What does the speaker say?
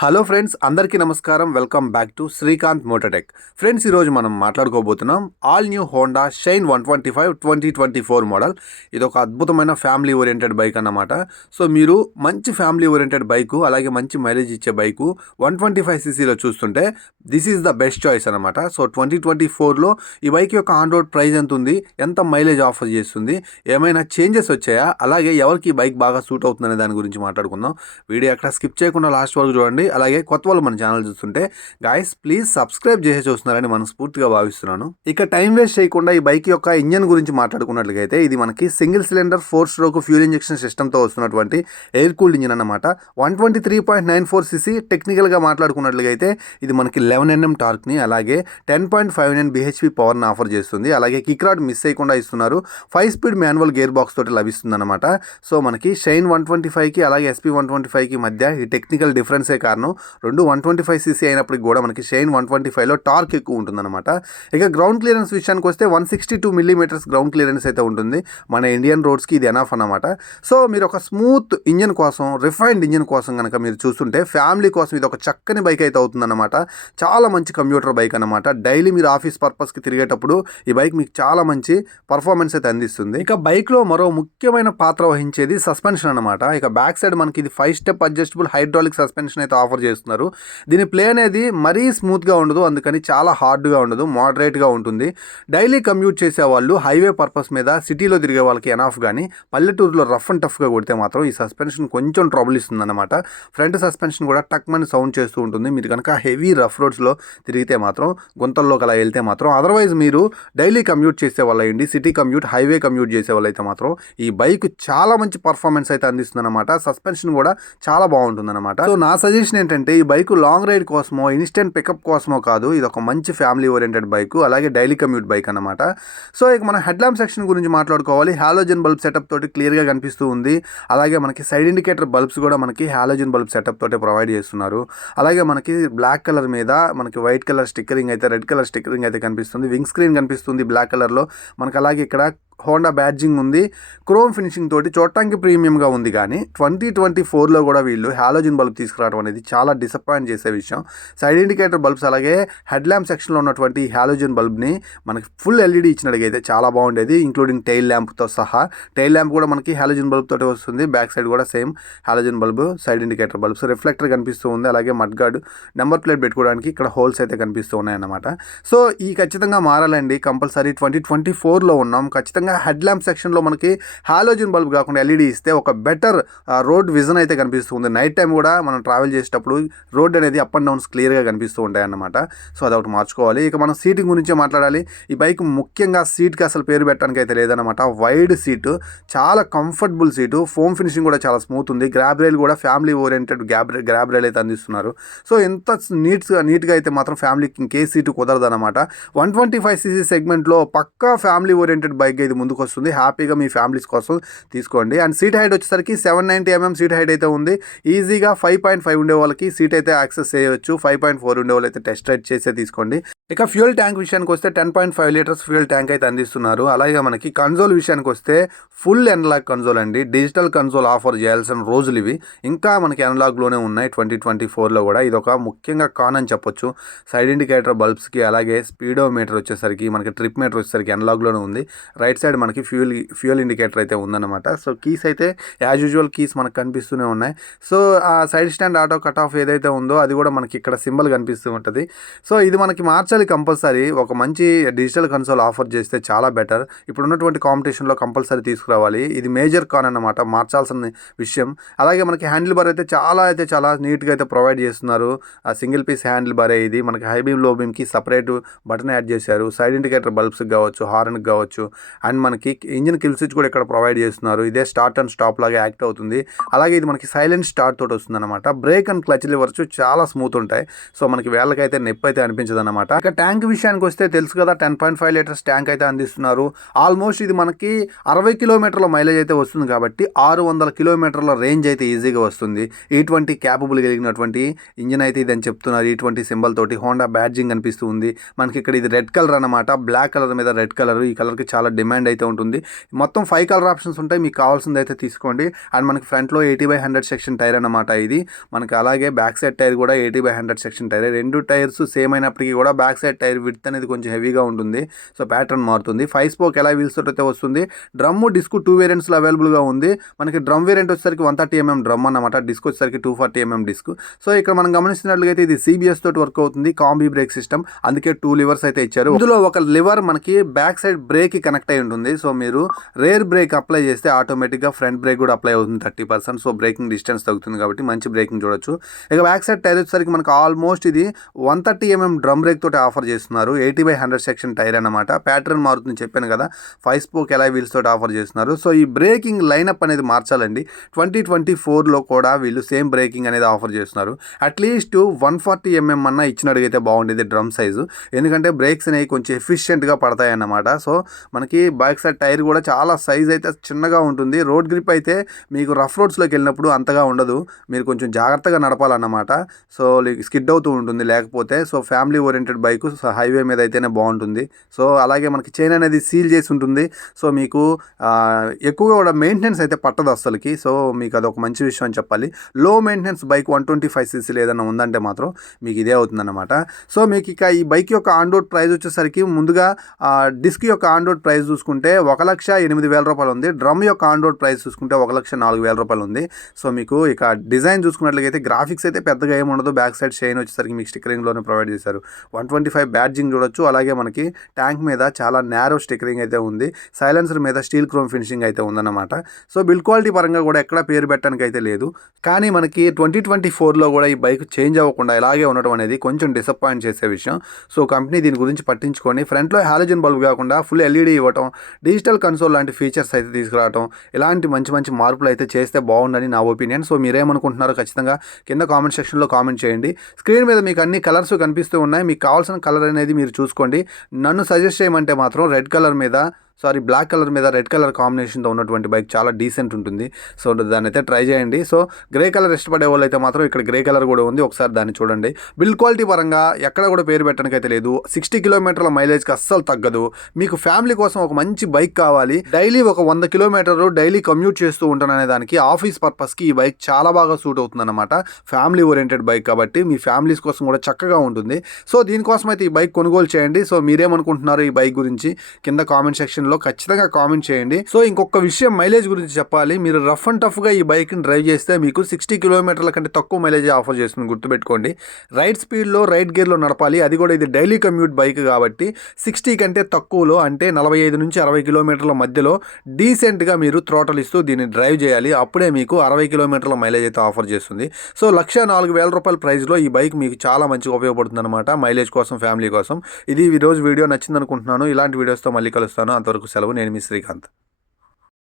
Hello friends, అందరికీ నమస్కారం. Welcome back to Srikanth Mototech. Friends, ఈరోజు మనం మాట్లాడుకోబోతున్నాం all new Honda Shine 125 2024 model. ఇది ఒక అద్భుతమైన ఫ్యామిలీ ఓరియంటెడ్ బైక్ అన్నమాట. సో మీరు మంచి ఫ్యామిలీ ఓరియంటెడ్ బైకు, అలాగే మంచి మైలేజ్ ఇచ్చే బైకు 125cc చూస్తుంటే this is the best choice అనమాట. సో 2024లో ఈ బైక్ యొక్క ఆన్ రోడ్ ప్రైస్ ఎంత ఉంది, ఎంత మైలేజ్ ఆఫర్ చేస్తుంది, ఏమైనా చేంజెస్ వచ్చాయా, అలాగే ఎవరికి ఈ బైక్ బాగా సూట్ అవుతుందనే దాని గురించి మాట్లాడుకుందాం. వీడియో ఎక్కడ స్కిప్ చేయకుండా లాస్ట్ వరకు చూడండి. అలాగే కొత్త వాళ్ళు మన ఛానల్ చూస్తుంటే గాయస్ ప్లీజ్ సబ్స్క్రైబ్ చేసి చూస్తున్నారని మనస్ఫూర్తిగా భావిస్తున్నాను. ఇక టైం వేస్ట్ చేయకుండా ఈ బైక్ యొక్క ఇంజన్ గురించి మాట్లాడుకున్నట్లయితే ఇది మనకి single cylinder 4 stroke fuel injection సిస్టమ్తో వస్తున్నటువంటి ఎయిర్ కూల్డ్ ఇంజన్ అన్నమాట. 123.94cc. టెక్నికల్గా మాట్లాడుకున్నట్లయితే ఇది మనకి 11 Nm టార్క్ని, అలాగే 10.59 bhp పవర్ని ఆఫర్ చేస్తుంది. అలాగే కిక్ రాడ్ మిస్ చేయకుండా ఇస్తున్నారు. 5 స్పీడ్ మాన్యువల్ గేర్ బాక్స్ తోటి లభిస్తుంది అనమాట. సో మనకి షైన్ 125కి అలాగే SP 125కి మధ్య ఈ టెక్నికల్ డిఫరెన్సే కారణం. రెండు 125cc అయినప్పటికి కూడా మనకి షైన్ 125లో టార్క్ ఎక్కువ ఉంటుందన్నమాట. ఇక గ్రౌండ్ క్లియరెన్స్ విషయానికి వస్తే 162 mm గ్రౌండ్ క్లియరెన్స్ అయితే ఉంటుంది. మన ఇండియన్ రోడ్స్కి ఇది ఎనఫ్ అన్నమాట. సో మీరు ఒక స్మూత్ ఇంజన్ కోసం, రిఫైన్డ్ ఇంజన్ కోసం కనుక మీరు చూస్తుంటే ఫ్యామిలీ కోసం ఇది ఒక చక్కని బైక్ అయితే అవుతుందన్నమాట. చాలా మంచి కంప్యూటర్ బైక్ అనమాట. డైలీ మీరు ఆఫీస్ పర్పస్కి తిరిగేటప్పుడు ఈ బైక్ మీకు చాలా మంచి పర్ఫార్మెన్స్ అయితే అందిస్తుంది. ఇక బైక్లో మరో ముఖ్యమైన పాత్ర వహించేది సస్పెన్షన్ అనమాట. ఇక బ్యాక్ సైడ్ మనకి ఇది 5 స్టెప్ అడ్జస్టబుల్ హైడ్రాలిక్ సస్పెన్షన్ అయితే ఆఫర్ చేస్తున్నారు. దీని ప్లే అనేది మరీ స్మూత్గా ఉండదు, అందుకని చాలా హార్డ్గా ఉండదు, మోడరేట్గా ఉంటుంది. డైలీ కమ్యూట్ చేసే వాళ్ళు, హైవే పర్పస్ మీద సిటీలో తిరిగే వాళ్ళకి ఎనాఫ్, కానీ పల్లెటూరులో రఫ్ అండ్ టఫ్గా కొడితే మాత్రం ఈ సస్పెన్షన్ కొంచెం ట్రబుల్ ఇస్తుంది అనమాట. ఫ్రంట్ సస్పెన్షన్ కూడా టక్ మని సౌండ్ చేస్తూ ఉంటుంది. మీరు కనుక హెవీ రఫ్ రోడ్స్లో తిరిగితే మాత్రం, గుంతల్లోకి అలా వెళ్తే మాత్రం. అదర్వైజ్ మీరు డైలీ కమ్యూట్ చేసే వాళ్ళు అయ్యండి, సిటీ కమ్యూట్, హైవే కమ్యూట్ చేసే వాళ్ళు అయితే మాత్రం ఈ బైక్ చాలా మంచి పర్ఫార్మెన్స్ అయితే అందిస్తుంది అనమాట. సస్పెన్షన్ కూడా చాలా బాగుంటుంది అనమాట. సో నా సజెషన్ ఏంటంటే ఈ బైక్ లాంగ్ రైడ్ కోసమో, ఇన్స్టెంట్ పికప్ కోసమో కాదు, ఇది ఒక మంచి ఫ్యామిలీ ఓరియంటెడ్ బైక్, అలాగే డైలీ కమ్యూట్ బైక్ అనమాట. సో ఇక మన హెడ్ ల్యాంప్ సెక్షన్ గురించి మాట్లాడుకోవాలి. హాలోజన్ బల్బ్ సెటప్ తోటి క్లియర్గా కనిపిస్తూ ఉంది. అలాగే మనకి సైడ్ ఇండికేటర్ బల్బ్స్ కూడా మనకి హాలోజన్ బల్బ్ సెటప్ తోటి ప్రొవైడ్ చేస్తున్నారు. అలాగే మనకి బ్లాక్ కలర్ మీద మనకి వైట్ కలర్ స్టిక్కరింగ్ అయితే, రెడ్ కలర్ స్టిక్కరింగ్ అయితే కనిపిస్తుంది. వింగ్ స్క్రీన్ కనిపిస్తుంది బ్లాక్ కలర్లో మనకి. అలాగే ఇక్కడ హోండా బ్యాడ్జింగ్ ఉంది. క్రోమ్ ఫినిషింగ్ తోటి చూడటానికి ప్రీమియంగా ఉంది. కానీ 2024లో కూడా వీళ్ళు హాలోజన్ బల్బ్ తీసుకురావడం అనేది చాలా డిసప్పాయింట్ చేసే విషయం. సైడ్ ఇండికేటర్ బల్బ్స్ అలాగే హెడ్ ల్యాంప్ సెక్షన్లో ఉన్నటువంటి హాలోజన్ బల్బ్ని మనకి ఫుల్ LED ఇచ్చినట్టుగైతే చాలా బాగుండేది, ఇంక్లూడింగ్ టైల్ ల్యాంప్తో సహా. టైల్ ల్యాంప్ కూడా మనకి హాలోజన్ బల్బ్ తోటి వస్తుంది. బ్యాక్ సైడ్ కూడా same halogen bulb, side indicator bulbs, reflector కనిపిస్తూ ఉంది. అలాగే మడ్ గార్డ్, నెంబర్ ప్లేట్ పెట్టుకోవడానికి ఇక్కడ హోల్స్ అయితే కనిపిస్తూ ఉన్నాయన్నమాట. సో ఈ ఖచ్చితంగా మారాలండి, కంపల్సరీ. 2024లో ఉన్నాం. ఖచ్చితంగా హెడ్ ల్యాంప్ సెక్షన్లో మనకి హాలోజన్ బల్బ్ కాకుండా LED ఇస్తే ఒక బెటర్ రోడ్ విజన్ అయితే కనిపిస్తుంది. నైట్ టైం కూడా మనం ట్రావెల్ చేసేటప్పుడు రోడ్ అనేది అప్ అండ్ డౌన్స్ క్లియర్గా కనిపిస్తూ ఉంటాయి అన్నమాట. సో అదొకటి మార్చుకోవాలి. ఇక మనం సీటింగ్ గురించే మాట్లాడాలి. ఈ బైక్ ముఖ్యంగా సీట్కి అసలు పేరు పెట్టడానికి అయితే లేదనమాట. వైడ్ సీటు, చాలా కంఫర్టబుల్ సీటు, ఫోమ్ ఫినిషింగ్ కూడా చాలా స్మూత్ ఉంది. గ్రాబ్ రైల్ కూడా ఫ్యామిలీ ఓరియంటెడ్ గ్రాబ్ రైల్ అయితే అందిస్తున్నారు. సో ఎంత నీట్గా అయితే మాత్రం ఫ్యామిలీకి ఇంకే సీటు కుదరదు అనమాట. 125cc సెగ్మెంట్లో పక్కా ఫ్యామిలీ ఓరియంటెడ్ బైక్ ఇది ముందుకు వస్తుంది. హ్యాపీగా మీ ఫ్యామిలీస్ కోసం తీసుకోండి. అండ్ సీట్ హైట్ వచ్చేసరికి 790 mm సీట్ హైట్ అయితే ఉంది. ఈజీగా 5.5 ఉండే వాళ్ళకి సీట్ అయితే యాక్సెస్ చేయవచ్చు. 5.4 ఉండే వాళ్ళు అయితే టెస్ట్ రైడ్ చేసే తీసుకోండి. ఇక ఫ్యూయల్ ట్యాంక్ విషయానికి వస్తే 10.5 లీటర్స్ ఫ్యూయల్ ట్యాంక్ అయితే అందిస్తున్నారు. అలాగే మనకి కన్సోల్ విషయానికి వస్తే ఫుల్ ఎనలాగ్ కన్సోల్ అండి. డిజిటల్ కన్సోల్ ఆఫర్ చేయాల్సిన రోజులు ఇవి. ఇంకా మనకి ఎనలాగ్లోనే ఉన్నాయి 2024లో కూడా. ఇది ఒక ముఖ్యంగా కాన్ అని చెప్పొచ్చు. సైడ్ ఇండికేటర్ బల్బ్స్కి, అలాగే స్పీడోమీటర్ వచ్చేసరికి మనకి, ట్రిప్ మీటర్ వచ్చేసరికి ఎనలాగ్లోనే ఉంది. రైట్ సైడ్ మనకి ఫ్యూయల్ ఇండికేటర్ అయితే ఉందన్నమాట. సో కీస్ అయితే యాజ్ యూజువల్ కీస్ మనకు కనిపిస్తూనే ఉన్నాయి. సో ఆ side stand auto cut off ఏదైతే ఉందో అది కూడా మనకి ఇక్కడ సింబల్ కనిపిస్తూ ఉంటుంది. సో ఇది మనకి మార్చాలి కంపల్సరీ. ఒక మంచి డిజిటల్ కన్సోల్ ఆఫర్ చేస్తే చాలా బెటర్. ఇప్పుడు ఉన్నటువంటి కాంపిటీషన్లో కంపల్సరీ తీసుకురావాలి. ఇది మేజర్ కాన్ అన్నమాట, మార్చాల్సిన విషయం. అలాగే మనకి హ్యాండిల్ బార్ అయితే చాలా నీట్గా అయితే ప్రొవైడ్ చేస్తున్నారు. ఆ సింగిల్ పీస్ హ్యాండిల్ బారే ఇది. మనకి హై బీమ్, లో బీమ్కి సపరేట్ బటన్ యాడ్ చేశారు. సైడ్ ఇండికేటర్ బల్బ్స్కి కావచ్చు, హార్న్కి కావచ్చు. అండ్ మనకి ఇంజిన్ కిల్ స్విచ్ కూడా ఇక్కడ ప్రొవైడ్ చేస్తున్నారు. ఇదే స్టార్ట్ అండ్ స్టాప్ లాగా యాక్ట్ అవుతుంది. అలాగే ఇది మనకి సైలెంట్ స్టార్ట్ తోటి వస్తుంది అనమాట. బ్రేక్ అండ్ క్లచ్ లివర్స్ చాలా స్మూత్ ఉంటాయి. సో మనకి వేళ్ళకైతే నొప్పి అయితే అనిపించదు అనమాట. ఇక ట్యాంక్ విషయానికి వస్తే తెలుసు కదా 10.5 లీటర్స్ ట్యాంక్ అయితే అందిస్తున్నారు. ఆల్మోస్ట్ ఇది మనకి 60 కిలోమీటర్ల మైలేజ్ అయితే వస్తుంది కాబట్టి 600 కిలోమీటర్ల రేంజ్ అయితే ఈజీగా వస్తుంది. E20 క్యాపబుల్ కలిగినటువంటి ఇంజిన్ అయితే ఇదని చెప్తున్నారు. E20 సింబల్ తోటి హోండా బ్యాడ్జింగ్ కనిపిస్తూ ఉంది. మనకి ఇక్కడ ఇది రెడ్ కలర్ అనమాట. బ్లాక్ కలర్ మీద రెడ్ కలర్, ఈ కలర్కి చాలా డిమాండ్ అయితే ఉంటుంది. మొత్తం 5 కలర్ ఆప్షన్స్ ఉంటాయి, మీకు కావాల్సింది అయితే తీసుకోండి. అండ్ మనకి ఫ్రంట్లో 80/100 సెక్షన్ టైర్ అనమాట ఇది. మనకి అలాగే బ్యాక్ సైడ్ టైర్ కూడా 80/100 సెక్షన్ టైర్. రెండు టైర్స్ సేమ్ అయినప్పటికీ కూడా బ్యాక్ సైడ్ టైర్ విడ్త్ అనేది కొంచెం హెవీగా ఉంటుంది. సో ప్యాటర్న్ మారుతుంది. 5 స్పోక్ ఎలా వీల్స్ తోటి అయితే వస్తుంది. డ్రమ్ డిస్క్ 2 వేరియంట్స్లో అవైలబుల్గా ఉంది. మనకి డ్రమ్ వేరియంట్ వచ్చేసరికి 130mm డ్రమ్ అన్నమాట. డిస్క్ వచ్చేసరికి 240mm డిస్క్. సో ఇక్కడ మనం గమనిస్తున్నట్లయితే ఇది CBS తోటి వర్క్ అవుతుంది. కాంబీ బ్రేక్ సిస్టమ్, అందుకే 2 లివర్స్ అయితే ఇచ్చారు. ఇందులో ఒక లివర్ మనకి బ్యాక్ సైడ్ బ్రేక్ కి కనెక్ట్ అయి ఉంటుంది. సో మీరు రేర్ బ్రేక్ అప్లై చేస్తే ఆటోమేటిక్గా ఫ్రంట్ బ్రేక్ కూడా అప్లై అవుతుంది 30%. సో బ్రేకింగ్ డిస్టెన్స్ తగ్గుతుంది కాబట్టి మంచి బ్రేకింగ్ చూడొచ్చు. ఇక బ్యాక్ సైడ్ టైర్ వచ్చేసరికి మనకు ఆల్మోస్ట్ ఇది 130mm డ్రమ్ బ్రేక్ తోటి ఆఫర్ చేస్తున్నారు. 80/100 సెక్షన్ టైర్ అనమాట. ప్యాటర్న్ మారుతుంది చెప్పాను కదా. 5 స్పోక్ ఎలా వీల్స్ తోటి ఆఫర్ చేస్తున్నారు. సో ఈ బ్రేకింగ్ లైనప్ అనేది మార్చాలండి. 2024లో కూడా వీళ్ళు సేమ్ బ్రేకింగ్ అనేది ఆఫర్ చేస్తున్నారు. అట్లీస్ట్ 140mm అన్న ఇచ్చినట్టుగైతే బాగుండేది డ్రమ్ సైజు. ఎందుకంటే బ్రేక్స్ అనేవి కొంచెం ఎఫిషియెంట్గా పడతాయి అన్నమాట. సో మనకి బ్యాక్ సైడ్ టైర్ కూడా చాలా సైజ్ అయితే చిన్నగా ఉంటుంది. రోడ్ గ్రిప్ అయితే మీకు రఫ్ రోడ్స్లోకి వెళ్ళినప్పుడు అంతగా ఉండదు. మీరు కొంచెం జాగ్రత్తగా నడపాలన్నమాట. సో స్కిడ్ అవుతూ ఉంటుంది లేకపోతే. So family oriented bike highway మీద అయితేనే బాగుంటుంది. సో అలాగే మనకి చైన్ అనేది సీల్ చేసి ఉంటుంది. సో మీకు ఎక్కువగా కూడా మెయింటెనెన్స్ అయితే పట్టదు అస్సలకి. సో మీకు అదొక మంచి విషయం అని చెప్పాలి. లో మెయింటెనెన్స్ బైక్ 125cc ఏదైనా ఉందంటే మాత్రం మీకు ఇదే అవుతుందన్నమాట. సో మీకు ఇక ఈ బైక్ యొక్క ఆన్ రోడ్ ప్రైస్ వచ్చేసరికి ముందుగా డిస్క్ యొక్క ఆన్ రోడ్ ప్రైస్ చూసుకుంటే 1,08,000 రూపాయలు ఉంది. డ్రమ్ యొక్క ఆన్ రోడ్ ప్రైస్ చూసుకుంటే 1,04,000 రూపాయలు ఉంది. సో మీకు ఇక డిజైన్ చూసుకున్నట్లయితే గ్రాఫిక్స్ అయితే పెద్దగా ఏమి ఉండదు. బ్యాక్ సైడ్ షైన్ వచ్చేసరికి మీకు స్టిక్కరింగ్లోనే ప్రొవైడ్ చేశారు. 125 బ్యాడ్జింగ్ చూడొచ్చు. అలాగే మనకి ట్యాంక్ మీద చాలా నేరో స్టిక్కరింగ్ అయితే ఉంది. సైలెన్సర్ మీద స్టీల్ క్రోమ్ ఫినిషింగ్ అయితే ఉందన్నమాట. సో బిల్డ్ క్వాలిటీ పరంగా కూడా ఎక్కడ పేరు పెట్టడానికి అయితే లేదు. కానీ మనకి 2024లో కూడా ఈ బైక్ చేంజ్ అవ్వకుండా ఇలాగే ఉండడం అనేది కొంచెం డిసప్పాయింట్ చేసే విషయం. సో కంపెనీ దీని గురించి పట్టించుకొని ఫ్రంట్లో హాలోజన్ బల్బ్ కాకుండా ఫుల్ LED ఇవ్వటం, డిజిటల్ కన్సోల్ లాంటి ఫీచర్స్ అయితే తీసుకురావటం, ఇలాంటి మంచి మంచి మార్పులు అయితే చేస్తే బాగుందని నా ఒపీనియన్. సో మీరేమనుకుంటున్నారో ఖచ్చితంగా కింద కామెంట్ సెక్షన్లో కామెంట్ చేయండి. స్క్రీన్ మీద మీకు అన్ని కలర్స్ కనిపిస్తూ ఉన్నాయి. మీకు కావాల్సిన కలర్ అనేది మీరు చూసుకోండి. నన్ను సజెస్ట్ చేయమంటే మాత్రం బ్లాక్ కలర్ మీద రెడ్ కలర్ కాంబినేషన్తో ఉన్నటువంటి బైక్ చాలా డీసెంట్ ఉంటుంది. సో దాన్ని అయితే ట్రై చేయండి. సో గ్రే కలర్ ఇష్టపడే వాళ్ళు అయితే మాత్రం ఇక్కడ గ్రే కలర్ కూడా ఉంది, ఒకసారి దాన్ని చూడండి. బిల్డ్ క్వాలిటీ పరంగా ఎక్కడ కూడా పేరు పెట్టడానికి అయితే లేదు. 60 కిలోమీటర్ల మైలేజ్కి అస్సలు తగ్గదు. మీకు ఫ్యామిలీ కోసం ఒక మంచి బైక్ కావాలి, డైలీ ఒక 100 కిలోమీటర్లు డైలీ కమ్యూట్ చేస్తూ ఉంటాననే దానికి ఆఫీస్ పర్పస్కి ఈ బైక్ చాలా బాగా సూట్ అవుతుందన్నమాట. ఫ్యామిలీ ఓరియంటెడ్ బైక్ కాబట్టి మీ ఫ్యామిలీస్ కోసం కూడా చక్కగా ఉంటుంది. సో దీనికోసం అయితే ఈ బైక్ కొనుగోలు చేయండి. సో మీరేమనుకుంటున్నారు ఈ బైక్ గురించి కింద కామెంట్ సెక్షన్ లో ఖచ్చితంగా కామెంట్ చేయండి. సో ఇంకొక విషయం మైలేజ్ గురించి చెప్పాలి. మీరు రఫ్ అండ్ టఫ్ గా ఈ బైక్ ని డ్రైవ్ చేస్తే మీకు 60 కిలోమీటర్ల కంటే తక్కువ మైలేజ్ ఆఫర్ చేస్తుంది, గుర్తుపెట్టుకోండి. రైట్ స్పీడ్ లో రైట్ గేర్ లో నడపాలి. అది కూడా ఇది డైలీ కమ్యూట్ బైక్ కాబట్టి 60 కంటే తక్కువలో అంటే 45 నుంచి 60 కిలోమీటర్ల మధ్యలో డీసెంట్ గా మీరు థ్రోటల్ ఇస్తూ దీన్ని డ్రైవ్ చేయాలి. అప్పుడే మీకు 60 కిలోమీటర్ల మైలేజ్ అయితే ఆఫర్ చేస్తుంది. సో 1,04,000 రూపాయల ప్రైస్ లో ఈ బైక్ మీకు చాలా మంచిగా ఉపయోగపడుతుంది అనమాట, మైలేజ్ కోసం, ఫ్యామిలీ కోసం. ఇది ఈ రోజు వీడియో నచ్చింది అనుకుంటున్నాను. ఇలాంటి వీడియోస్తో మళ్ళీ కలుస్తాను. అంతవరకు సెలవు. నేను మీ శ్రీకాంత్.